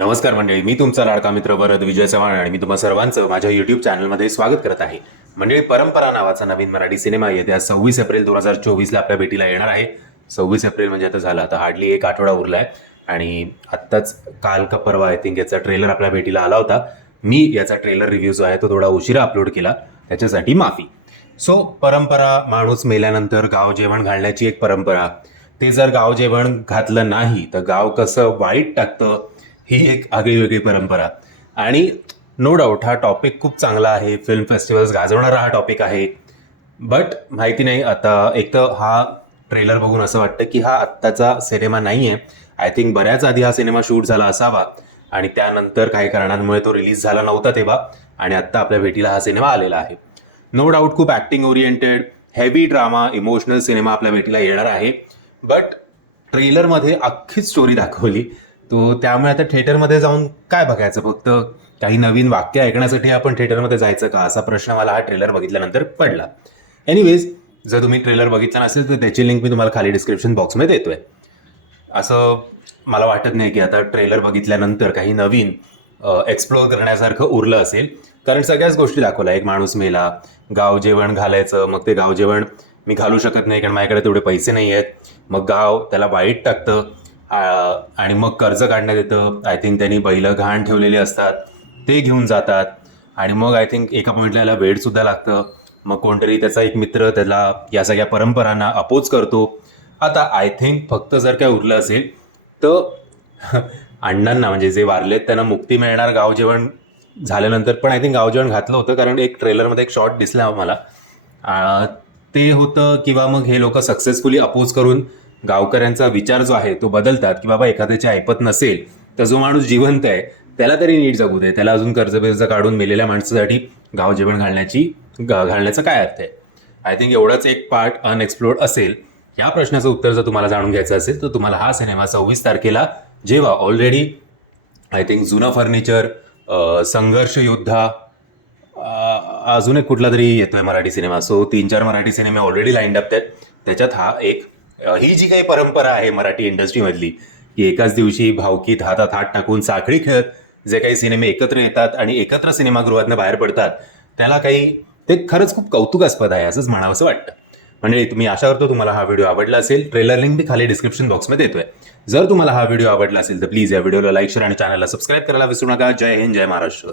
नमस्कार मंडळी, मी तुमचा लाडका मित्र वरद विजय चव्हाण आणि मी तुम्हा सर्वांचं माझ्या युट्यूब चॅनलमध्ये स्वागत करत आहे. मंडळी, परंपरा नावाचा नवीन मराठी सिनेमा येत्या 26 एप्रिल 2024ला आपल्या भेटीला येणार आहे. 26 एप्रिल म्हणजे आता झाला, आता हार्डली एक आठवडा उरला आहे आणि आत्ताच काल का परवा आय थिंक याचा ट्रेलर आपल्या भेटीला आला होता. मी याचा ट्रेलर रिव्ह्यू जो आहे तो थोडा उशिरा अपलोड केला, त्याच्यासाठी माफी. सो परंपरा, माणूस मेल्यानंतर गाव जेवण घालण्याची एक परंपरा. ते जर गाव जेवण घातलं नाही तर गाव कसं वाईट टाकतं, ही एक आगळीवेगळी परंपरा. आणि नो डाऊट हा टॉपिक खूप चांगला आहे, फिल्म फेस्टिवल्स गाजवणारा हा टॉपिक आहे. बट माहिती नाही, आता एक तर हा ट्रेलर बघून असं वाटतं की हा आत्ताचा सिनेमा नाही आहे. आय थिंक बऱ्याच आधी हा सिनेमा शूट झाला असावा आणि त्यानंतर काही कारणांमुळे तो रिलीज झाला नव्हता तेव्हा, आणि आत्ता आपल्या भेटीला हा सिनेमा आलेला आहे. नो डाऊट खूप acting oriented, heavy drama, emotional cinema आपल्या भेटीला येणार आहे. बट ट्रेलरमध्ये अख्खीच स्टोरी दाखवली, तो त्यामुळे आता थिएटरमध्ये जाऊन काय बघायचं, फक्त काही नवीन वाक्य ऐकण्यासाठी आपण थिएटरमध्ये जायचं का, असा प्रश्न मला हा ट्रेलर बघितल्यानंतर पडला. एनिवेज, जर तुम्ही ट्रेलर बघितला नसेल तर त्याची लिंक मी तुम्हाला खाली डिस्क्रिप्शन बॉक्समध्ये देतोय. असं मला वाटत नाही की आता ट्रेलर बघितल्यानंतर काही नवीन एक्सप्लोअर करण्यासारखं उरलं असेल, कारण सगळ्याच गोष्टी दाखवल्या. एक माणूस मेला, गाव जेवण घालायचं, मग ते गाव जेवण मी घालू शकत नाही कारण माझ्याकडे तेवढे पैसे नाही आहेत, मग गाव त्याला वाईट टाकतं आणि मग कर्ज काढण्यात येतं. आय थिंक त्यांनी बैलं घाण ठेवलेली असतात, ते घेऊन जातात आणि मग आय थिंक एका पॉईंटला याला वेळसुद्धा लागतं. मग कोणतरी त्याचा एक मित्र त्याला या सगळ्या परंपरांना अपोज करतो. आता आय थिंक फक्त जर काय उरलं असेल तर अण्णांना, म्हणजे जे वारलेत त्यांना मुक्ती मिळणार गाव जेवण झाल्यानंतर. पण आय थिंक गाव जेवण घातलं होतं, कारण एक ट्रेलरमध्ये एक शॉट दिसला मला, ते होतं किंवा मग हे लोक सक्सेसफुली अपोज करून गावकऱ्यांचा विचार जो आहे तो बदलतात की बाबा एखाद्याची ऐपत नसेल तर जो माणूस जिवंत आहे त्याला तरी नीट जगू दे, त्याला अजून कर्ज काढून मेलेल्या माणसासाठी गाव जेवण घालण्याचा काय अर्थ आहे. आय थिंक एवढाच एक पार्ट अनएक्सप्लोर्ड असेल. या प्रश्नाचं उत्तर जर तुम्हाला जाणून घ्यायचं असेल तर तुम्हाला हा सिनेमा 26 तारखेला, जेव्हा ऑलरेडी आय थिंक जुनं फर्निचर, संघर्ष योद्धा, अजून एक कुठला तरी येतोय मराठी सिनेमा, सो 3-4 मराठी सिनेमे ऑलरेडी लाईंड अप आहेत. त्याच्यात हा एक, ही जी काही परंपरा आहे मराठी इंडस्ट्रीमधली की एकाच दिवशी भावकीत हातात हात टाकून साखळी खेळत जे काही सिनेमे एकत्र येतात आणि एकत्र सिनेमागृहातनं बाहेर पडतात, त्याला काही, ते खरंच खूप कौतुकास्पद आहे असंच म्हणावंसं वाटतं. म्हणजे तुम्ही, आशा करतो तुम्हाला हा व्हिडिओ आवडला असेल. ट्रेलर लिंक मी खाली डिस्क्रिप्शन बॉक्समध्ये देतोय. जर तुम्हाला हा व्हिडिओ आवडला असेल तर प्लीज या व्हिडिओला लाईक, शेअर आणि चॅनलला सबस्क्राईब करायला विसरू नका. जय हिंद, जय महाराष्ट्र.